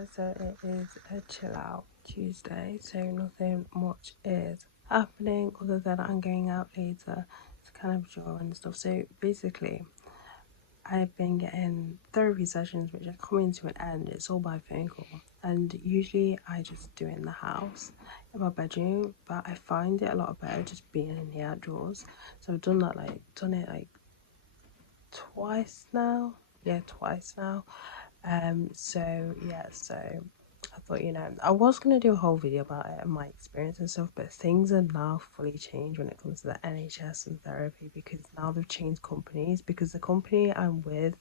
guys, so it is a chill out Tuesday, so nothing much is happening other than I'm going out later to kind of draw and stuff. So basically, I've been getting therapy sessions which are coming to an end. It's all by phone call, and usually I just do it in the house in my bedroom, but I find it a lot better just being in the outdoors. So I've done it like twice now. Yeah, twice now. So I thought, I was gonna do a whole video about it and my experience and stuff, but things are now fully changed when it comes to the NHS and therapy because now they've changed companies. Because the company I'm with,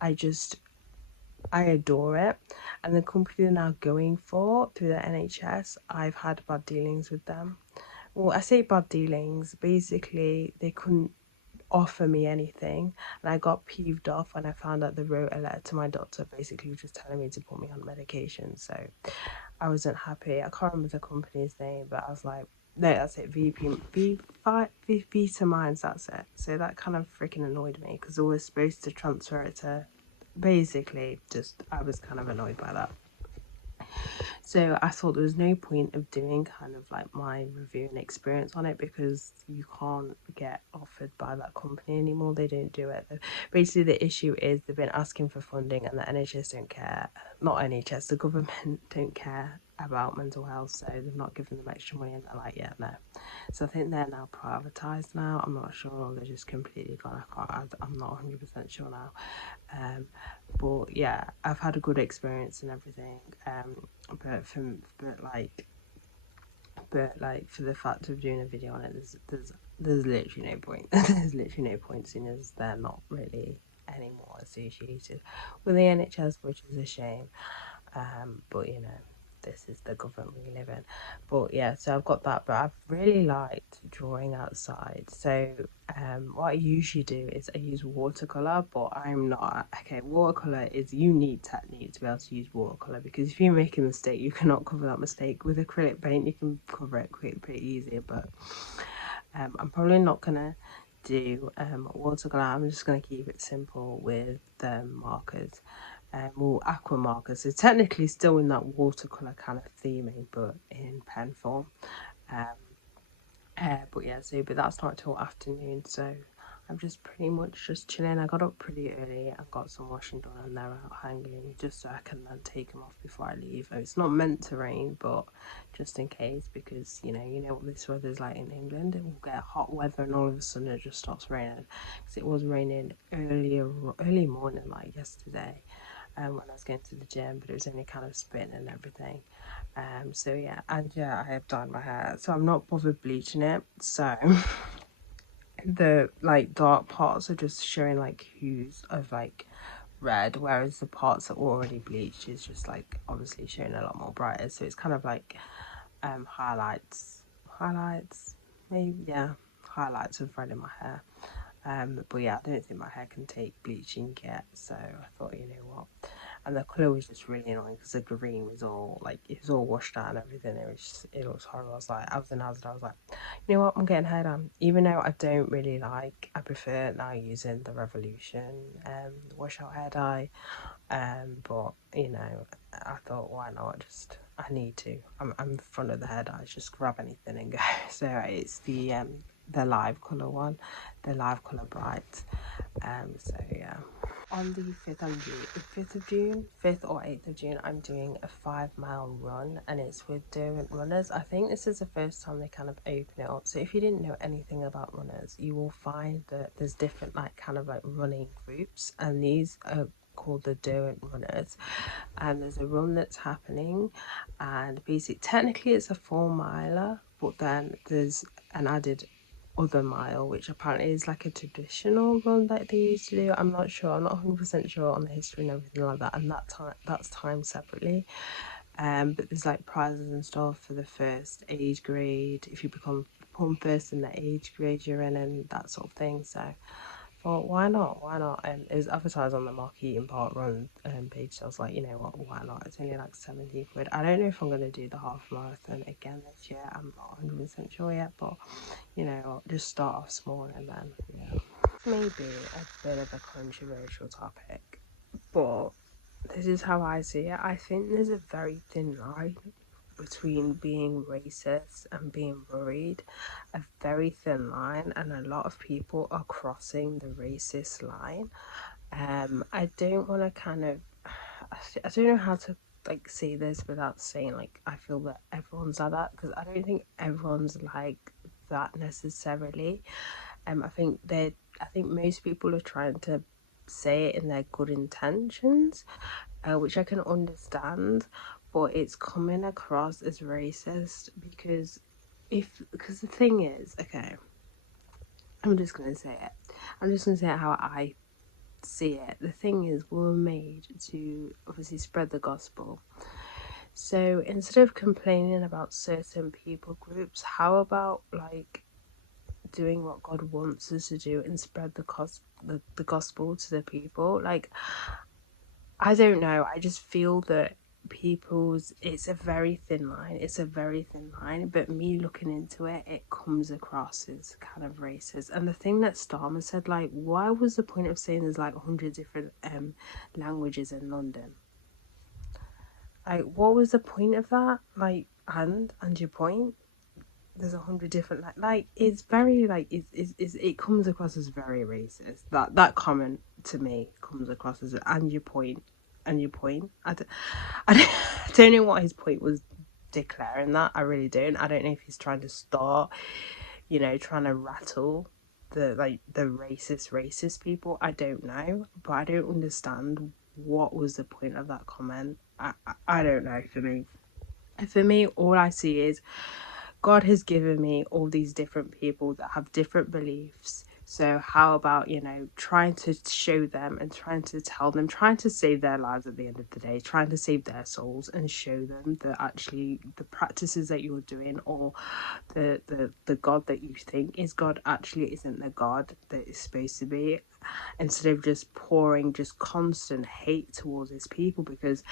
I adore it, and the company they're now going for through the NHS, I've had bad dealings with them. Well, I say bad dealings. Basically, they couldn't offer me anything, and I got peeved off when I found out they wrote a letter to my doctor basically just telling me to put me on medication. So I wasn't happy. I can't remember the company's name, but I was like, no, that's it. Vita Minds, that's it. So that kind of freaking annoyed me because they were supposed to transfer it to, basically, just I was kind of annoyed by that. So I thought there was no point of doing kind of like my review and experience on it because you can't get offered by that company anymore. They don't do it. Basically, the issue is they've been asking for funding and the NHS don't care. Not NHS, the government don't care about mental health, so they've not given them extra money and they're like, yeah, no. So I think they're now privatised now. I'm not sure, or they're just completely gone. I'm not 100% sure now. But yeah, I've had a good experience and everything. But like for the fact of doing a video on it, there's literally no point. There's literally no point, seeing as they're not really anymore associated with the NHS, which is a shame. But this is the government we live in. But yeah, so I've got that, but I've really liked drawing outside. So what I usually do is I use watercolor, but I'm not okay. Watercolor is, you need technique to be able to use watercolor, because if you make a mistake you cannot cover that mistake. With acrylic paint you can cover it pretty easy, but I'm probably not gonna do watercolor. I'm just gonna keep it simple with the markers, more aqua markers. So technically still in that watercolor kind of theming, but in pen form. But yeah, but that's not till afternoon, so I'm just pretty much just chilling. I got up pretty early and got some washing done, and they're out hanging just so I can then take them off before I leave. It's not meant to rain, but just in case, because you know what this weather's like in England. It will get hot weather and all of a sudden it just stops raining, because it was raining early morning like yesterday. When I was going to the gym, but it was only kind of spitting and everything. So yeah, and yeah, I have dyed my hair, so I'm not bothered bleaching it. So the like dark parts are just showing like hues of like red, whereas the parts that were already bleached is just like obviously showing a lot more brighter. So it's kind of like highlights, maybe, yeah, highlights of red in my hair. But yeah, I don't think my hair can take bleaching yet, so I thought, you know what. And the colour was just really annoying because the green was all like, it was all washed out and everything. It was horrible. I was in Asda, I was like, you know what, I'm getting hair done. Even though I don't really like, I prefer now using the Revolution washout hair dye. But I thought, why not? I need to. I'm in front of the hair dye, just grab anything and go. So it's the live colour one, the live colour bright. So yeah. On the 5th or 8th of June, I'm doing a 5-mile run, and it's with Derwent Runners. I think this is the first time they kind of open it up. So if you didn't know anything about runners, you will find that there's different like kind of like running groups, and these are called the Derwent Runners. And there's a run that's happening, and basically technically it's a 4-miler, but then there's an added other mile, which apparently is like a traditional run that they used to do. I'm not sure. I'm not 100% sure on the history and everything like that. And that's timed separately. But there's like prizes and stuff for the first age grade, if you become first in the age grade you're in, and that sort of thing. So well, why not? Why not? It was advertised on the Mark Eaton Park Run page, so I was like, you know what, why not? It's only like 70 quid. I don't know if I'm going to do the half marathon again this year. I'm not 100% sure yet, but just start off small and then, yeah. Maybe a bit of a controversial topic, but this is how I see it. I think there's a very thin line between being racist and being worried, a very thin line, and a lot of people are crossing the racist line. I don't want to kind of, I don't know how to like say this without saying like I feel that everyone's like that, because I don't think everyone's like that necessarily. I think most people are trying to say it in their good intentions, which I can understand, but it's coming across as racist because the thing is, okay, I'm just gonna say it. I'm just gonna say it how I see it. The thing is, we were made to obviously spread the gospel. So instead of complaining about certain people groups, how about like doing what God wants us to do and spread the gospel to the people? Like, I don't know. I just feel that it's a very thin line. It's a very thin line, but me looking into it, it comes across as kind of racist. And the thing that Starmer said, like, why was the point of saying there's like 100 different languages in London? Like, what was the point of that? Like, and your point? There's 100 different like it's very like it comes across as very racist. That comment to me comes across as and your point. I don't know what his point was declaring that. I really don't. I don't know if he's trying to start, trying to rattle the racist people. I don't know, but I don't understand what was the point of that comment. I don't know. For me, all I see is God has given me all these different people that have different beliefs. So how about, trying to show them and trying to tell them, trying to save their lives at the end of the day, trying to save their souls and show them that actually the practices that you're doing or the God that you think is God actually isn't the God that it's supposed to be, instead of just pouring just constant hate towards his people. Because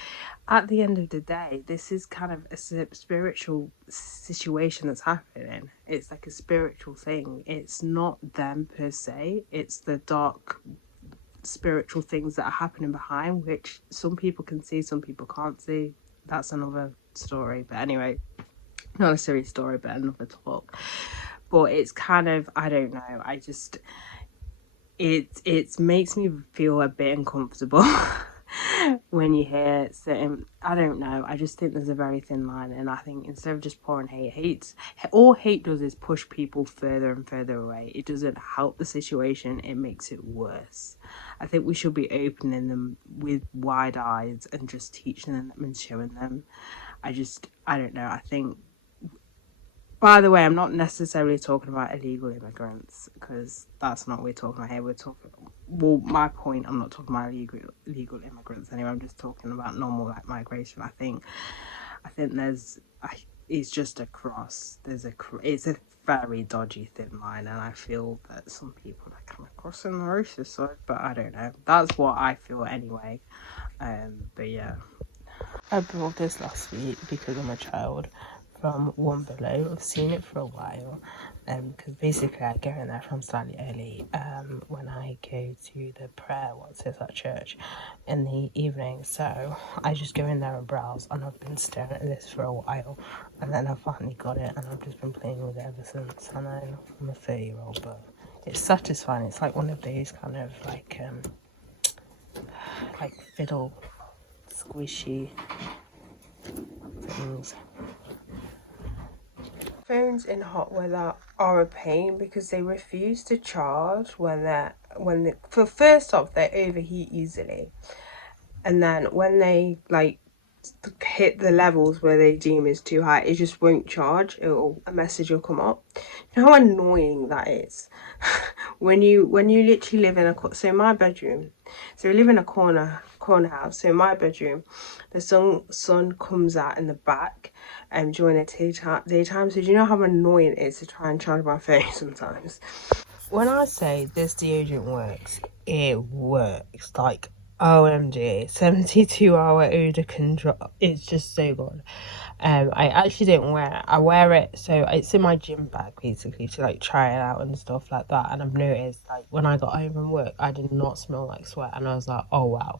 at the end of the day, this is kind of a spiritual situation that's happening. It's like a spiritual thing. It's not them per se. It's the dark spiritual things that are happening behind, which some people can see, some people can't see. That's another story. But anyway, not a serious story, but another talk. But it's kind of, I don't know. It makes me feel a bit uncomfortable when you hear certain, I don't know, I just think there's a very thin line. And I think instead of just pouring all hate does is push people further and further away. It doesn't help the situation, it makes it worse. I think we should be opening them with wide eyes and just teaching them and showing them. I don't know. I think, by the way, I'm not necessarily talking about illegal immigrants, because that's not what we're talking about here. My point, I'm not talking about illegal immigrants anyway. I'm just talking about normal like migration. I think it's just a cross. It's a very dodgy thin line, and I feel that some people are kind of crossing the racist side, but I don't know. That's what I feel anyway. But yeah, I brought this last week because I'm a child from One Below. I've seen it for a while, because basically I go in there from slightly early when I go to the prayer, at church in the evening. So I just go in there and browse, and I've been staring at this for a while, and then I finally got it, and I've just been playing with it ever since. I know I'm a 30-year-old, but it's satisfying. It's like one of those kind of like fiddle squishy things. Phones in hot weather are a pain because they refuse to charge first off, they overheat easily, and then when they hit the levels where they deem is too high, it just won't charge. A message will come up. You know how annoying that is. when you literally live in so my bedroom, so we live in a corner house. So my bedroom, the sun comes out in the back during the daytime. So do you know how annoying it is to try and charge my phone sometimes? When I say this deodorant works, it works. Like, OMG, 72-hour odor control. It's just so good. I actually didn't wear it. I wear it, so it's in my gym bag basically to like try it out and stuff like that. And I've noticed like when I got home from work, I did not smell like sweat, and I was like, oh wow.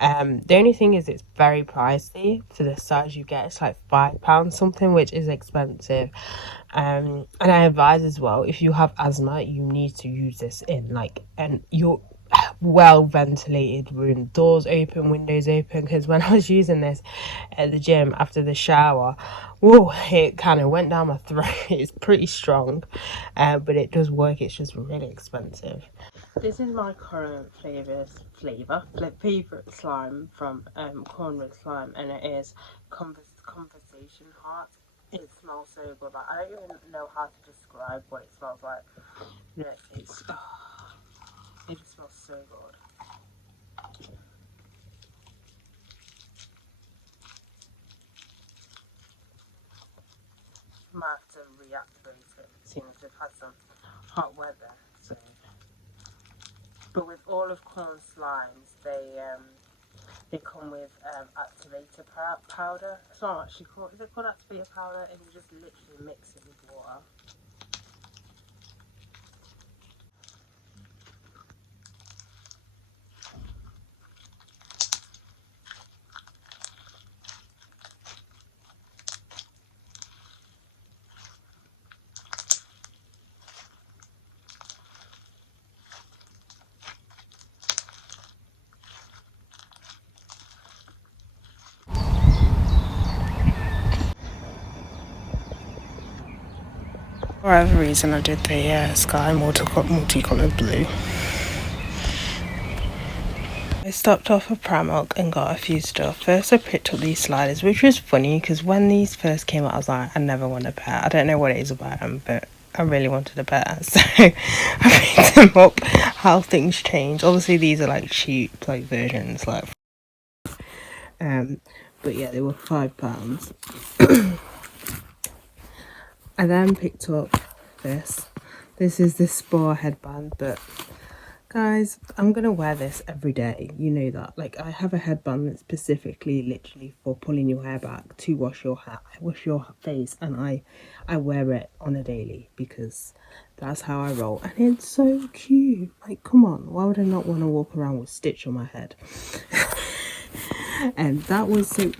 The only thing is it's very pricey for the size you get. It's like £5 something, which is expensive. And I advise as well, if you have asthma, you need to use this in like, and you're well ventilated room, doors open, windows open, because when I was using this at the gym after the shower, whoa, it kind of went down my throat. It's pretty strong, but it does work. It's just really expensive. This is my current favorite slime from Cornwood Slime, and it is Conversation Heart. It smells so good. Like, I don't even know how to describe what it smells like. You know, it just smells so good. Might have to reactivate it, seeing as we've had some hot weather. So, but with all of Corn slimes, they come with activator powder. It's not actually called. Is it called activator powder? And you just literally mix it with water. For whatever reason, I did the sky multicolored blue. I stopped off at Primark and got a few stuff. First, I picked up these sliders, which was funny because when these first came out, I was like, I never want a pair. I don't know what it is about them, but I really wanted a pair, so I picked them up. How things change. Obviously, these are like cheap, like versions, like. But yeah, they were £5. I then picked up this. This is the Spore headband, but guys, I'm gonna wear this every day. You know that. Like, I have a headband that's specifically, literally for pulling your hair back to wash your face, and I wear it on a daily because that's how I roll, and it's so cute. Like, come on, why would I not want to walk around with Stitch on my head? And that was so.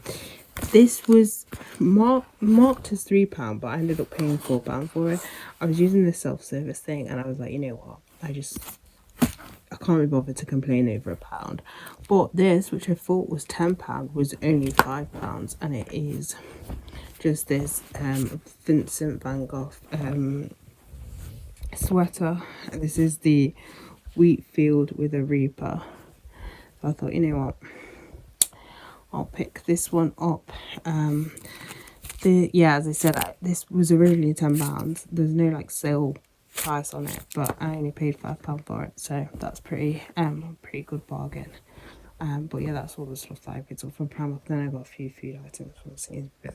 This was marked as £3, but I ended up paying £4 for it. I was using the self-service thing, and I was like, you know what? I can't be bothered to complain over £1. But this, which I thought was £10, was only £5, and it is just this Vincent van Gogh sweater. And this is the Wheatfield with a Reaper. So I thought, you know what? I'll pick this one up. As I said, this was originally £10. There's no like sale price on it, but I only paid £5 for it, so that's pretty good bargain. But yeah, that's all the stuff that I picked up from Primark. Then I got a few food items from Sainsbury's.